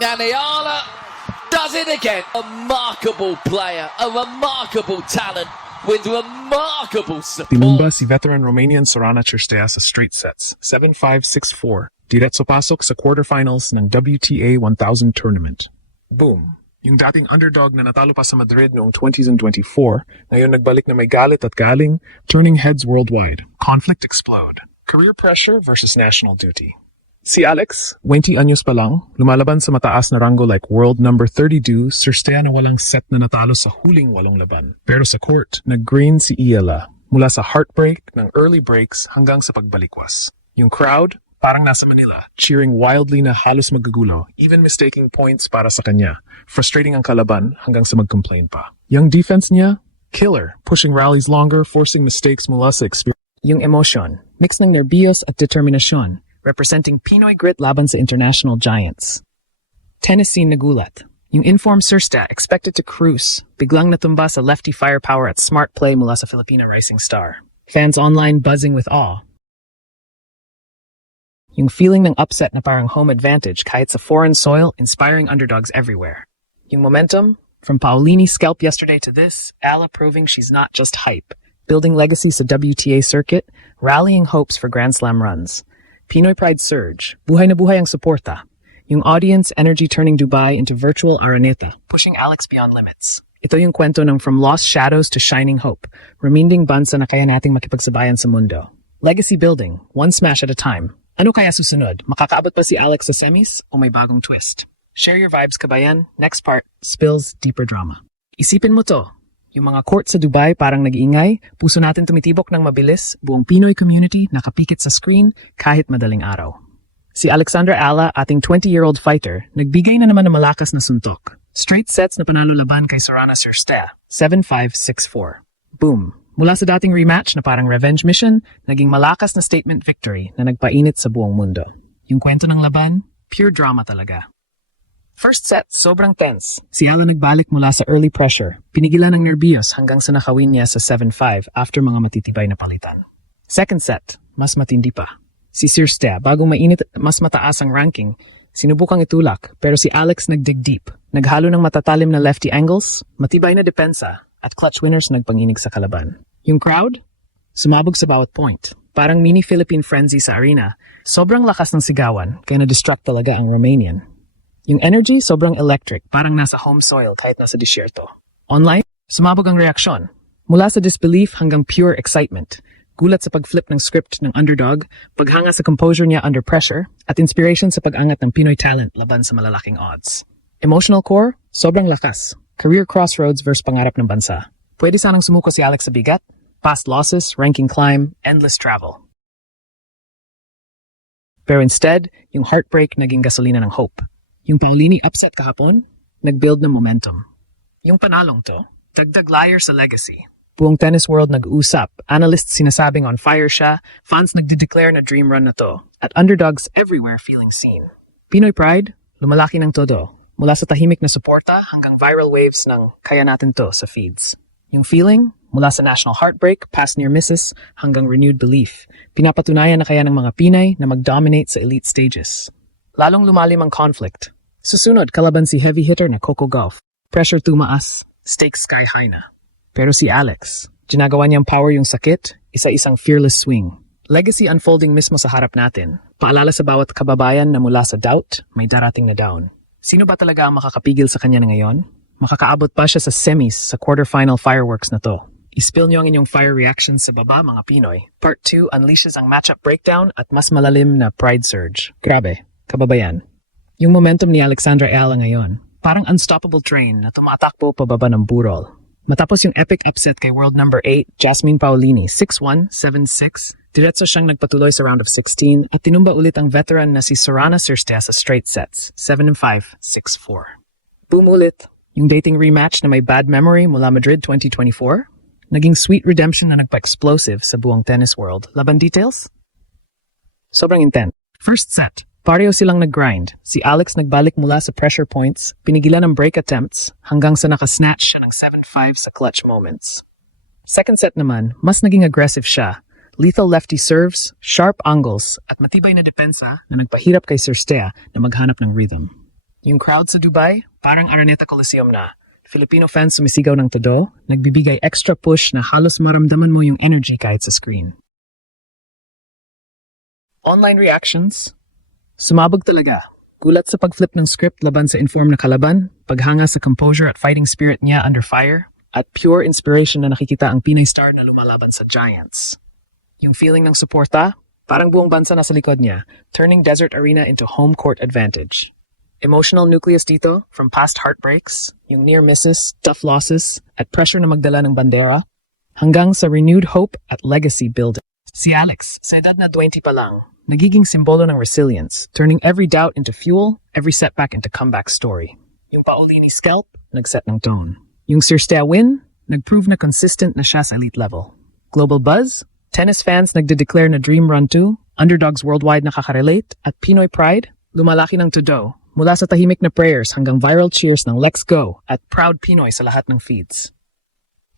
And Ayala does it again. A remarkable player, a remarkable talent with remarkable support. Tinumba si veteran Romanian Sorana Cirstea sa straight sets, 7-5, 6-4. Diretso pasok sa quarterfinals ng WTA 1000 tournament. Boom! Yung dating underdog na natalo pa sa Madrid noong 2024, ngayon nagbalik na may galit at galing, turning heads worldwide. Conflict explode. Career pressure versus national duty. Si Alex, 20 anyos pa lang, lumalaban sa mataas na rango like world number 32, Cirstea na walang set na natalo sa huling 8 laban. Pero sa court, nag-green si Iela, mula sa heartbreak ng early breaks hanggang sa pagbalikwas. Yung crowd, parang nasa Manila, cheering wildly na halos magagulo, even mistaking points para sa kanya. Frustrating ang kalaban hanggang sa mag-complain pa. Yung defense niya, killer, pushing rallies longer, forcing mistakes mula sa experience. Yung emotion, mix ng nerbios at determinasyon, representing Pinoy grit laban sa international giants. Tennis scene nagulat. Yung informed Cirstea expected to cruise, biglang natumba sa lefty firepower at smart play mula sa Filipina rising star. Fans online buzzing with awe. Yung feeling ng upset na parang home advantage kahit sa foreign soil, inspiring underdogs everywhere. Yung momentum, from Paulini's scalp yesterday to this, Ala proving she's not just hype, building legacy sa WTA circuit, rallying hopes for Grand Slam runs. Pinoy pride surge, buhay na buhay ang suporta. Yung audience energy turning Dubai into virtual Araneta, pushing Alex beyond limits. Ito yung kwento ng from lost shadows to shining hope, reminding bansa na kaya nating makipagsabayan sa mundo. Legacy building, one smash at a time. Ano kaya susunod? Makakaabot pa si Alex sa semis o may bagong twist? Share your vibes, kabayan. Next part, spills deeper drama. Isipin mo to. Yung mga court sa Dubai parang nag-iingay, puso natin tumitibok ng mabilis, buong Pinoy community nakapikit sa screen kahit madaling araw. Si Alexandra Ala, ating 20-year-old fighter, nagbigay na naman ng malakas na suntok. Straight sets na panalo laban kay Sorana Cirstea, 7-5, 6-4. Boom! Mula sa dating rematch na parang revenge mission, naging malakas na statement victory na nagpainit sa buong mundo. Yung kwento ng laban, pure drama talaga. First set, sobrang tense. Si Ala nagbalik mula sa early pressure. Pinigilan ng nerbios hanggang sa nakawin niya sa 7-5 after mga matitibay na palitan. Second set, mas matindi pa. Si Cirstea, bagong mainit at mas mataas ang ranking, sinubukang itulak pero si Alex nagdig deep. Naghalo ng matatalim na lefty angles, matibay na depensa, at clutch winners nagpanginig sa kalaban. Yung crowd, sumabog sa bawat point. Parang mini Philippine frenzy sa arena. Sobrang lakas ng sigawan, kaya na-distract talaga ang Romanian. Yung energy, sobrang electric, parang nasa home soil kahit nasa disyerto. Online, sumabog ang reaksyon. Mula sa disbelief hanggang pure excitement. Gulat sa pag-flip ng script ng underdog, paghanga sa composure niya under pressure, at inspiration sa pag-angat ng Pinoy talent laban sa malalaking odds. Emotional core, sobrang lakas. Career crossroads versus pangarap ng bansa. Pwede sanang sumuko si Alex sa bigat, past losses, ranking climb, endless travel. Pero instead, yung heartbreak naging gasolina ng hope. Yung Paulini upset kahapon, nag-build ng momentum. Yung panalong to, dagdag layer sa legacy. Buong tennis world nag-usap, analysts sinasabing on fire siya, fans nagde-declare na dream run na to, at underdogs everywhere feeling seen. Pinoy pride, lumalaki ng todo, mula sa tahimik na suporta hanggang viral waves ng kaya natin to sa feeds. Yung feeling, mula sa national heartbreak, past near misses, hanggang renewed belief, pinapatunayan na kaya ng mga Pinay na mag-dominate sa elite stages. Lalong lumalim ang conflict. Susunod, kalaban si heavy hitter na Coco Gauff. Pressure tumaas, stakes sky high na. Pero si Alex, ginagawa niyang power yung sakit, isa-isang fearless swing. Legacy unfolding mismo sa harap natin. Paalala sa bawat kababayan na mula sa doubt, may darating na down. Sino ba talaga ang makakapigil sa kanya na ngayon? Makakaabot pa siya sa semis sa quarterfinal fireworks na to. I-spill niyo ang inyong fire reactions sa baba, mga Pinoy. Part 2 unleashes ang matchup breakdown at mas malalim na pride surge. Grabe. Kababayan, yung momentum ni Alexandra Ayala ngayon, parang unstoppable train na tumatakbo pababa ng burol. Matapos yung epic upset kay world number 8, Jasmine Paolini, 6-1, 7-6, diretso siyang nagpatuloy sa round of 16 at tinumba ulit ang veteran na si Sorana Cirstea sa straight sets, 7-5, 6-4. Boom ulit, yung dating rematch na may bad memory mula Madrid 2024, naging sweet redemption na nagpa-explosive sa buong tennis world. Laban details? Sobrang intense. First set. Pareho silang nag-grind. Si Alex nagbalik mula sa pressure points, pinigilan ang break attempts, hanggang sa nakasnatch siya ng 7-5 sa clutch moments. Second set naman, mas naging aggressive siya. Lethal lefty serves, sharp angles, at matibay na depensa na nagpahirap kay Cirstea na maghanap ng rhythm. Yung crowd sa Dubai, parang Araneta Coliseum na. Filipino fans sumisigaw ng todo, nagbibigay extra push na halos maramdaman mo yung energy kahit sa screen. Online reactions? Sumabog talaga. Gulat sa pag-flip ng script laban sa inform na kalaban, paghanga sa composure at fighting spirit niya under fire, at pure inspiration na nakikita ang Pinay star na lumalaban sa Giants. Yung feeling ng suporta, parang buong bansa na sa likod niya, turning Desert Arena into home court advantage. Emotional nucleus dito, from past heartbreaks, yung near misses, tough losses, at pressure na magdala ng bandera, hanggang sa renewed hope at legacy building. Si Alex, sa edad na 20 pa lang, nagiging simbolo ng resilience, turning every doubt into fuel, every setback into comeback story. Yung Paulini scalp, nag-set ng tone. Yung Cirstea win, nag-prove na consistent na siya sa elite level. Global buzz, tennis fans nagde-declare na dream run to, underdogs worldwide nakaka-relate, at Pinoy pride, lumalaki ng todo. Mula sa tahimik na prayers hanggang viral cheers ng Let's Go at Proud Pinoy sa lahat ng feeds.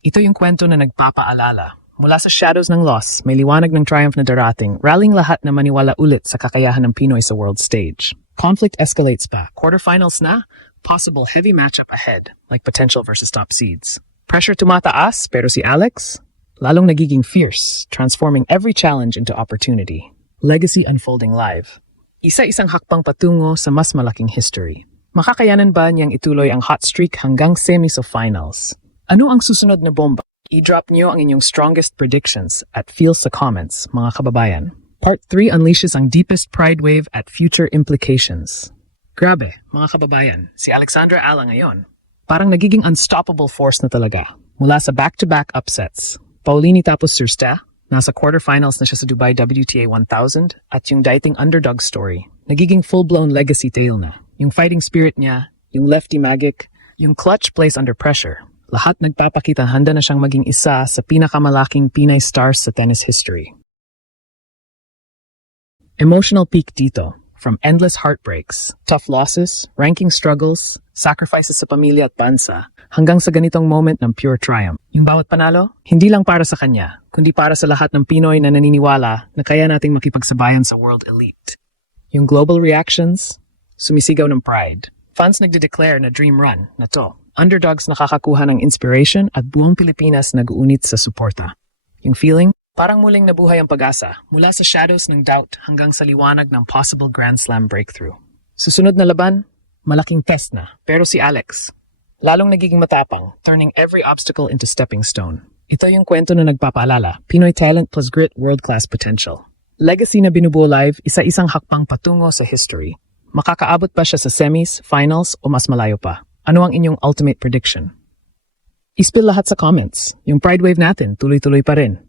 Ito yung kwento na nagpapaalala. Mula sa shadows ng loss, may liwanag ng triumph na darating, rallying lahat na maniwala ulit sa kakayahan ng Pinoy sa world stage. Conflict escalates pa. Quarterfinals na, possible heavy matchup ahead, like potential versus top seeds. Pressure tumataas, pero si Alex, lalong nagiging fierce, transforming every challenge into opportunity. Legacy unfolding live. Isa-isang hakbang patungo sa mas malaking history. Makakayanan ba niyang ituloy ang hot streak hanggang semis o finals? Ano ang susunod na bomba? I-drop niyo ang inyong strongest predictions at feels sa comments, mga kababayan. Part 3 unleashes ang deepest pride wave at future implications. Grabe, mga kababayan, si Alexandra Ala ngayon. Parang nagiging unstoppable force na talaga. Mula sa back-to-back upsets. Paulini tapos Cirstea, nasa quarterfinals na siya sa Dubai WTA 1000 at yung dating underdog story. Nagiging full-blown legacy tale na. Yung fighting spirit niya, yung lefty magic, yung clutch plays under pressure. Lahat nagpapakita handa na siyang maging isa sa pinakamalaking Pinay stars sa tennis history. Emotional peak dito. From endless heartbreaks, tough losses, ranking struggles, sacrifices sa pamilya at bansa, hanggang sa ganitong moment ng pure triumph. Yung bawat panalo, hindi lang para sa kanya, kundi para sa lahat ng Pinoy na naniniwala na kaya nating makipagsabayan sa world elite. Yung global reactions, sumisigaw ng pride. Fans nagde-declare na dream run na to. Underdogs nakakakuha ng inspiration at buong Pilipinas nag-uunit sa suporta. Yung feeling, parang muling nabuhay ang pag-asa mula sa shadows ng doubt hanggang sa liwanag ng possible Grand Slam breakthrough. Susunod na laban, malaking test na. Pero si Alex, lalong nagiging matapang, turning every obstacle into stepping stone. Ito yung kwento na nagpapaalala, Pinoy talent plus grit, world-class potential. Legacy na binubuo live, isa-isang hakbang patungo sa history. Makakaabot ba siya sa semis, finals, o mas malayo pa? Ano ang inyong ultimate prediction? Ispill lahat sa comments. Yung pride wave natin, tuloy-tuloy pa rin.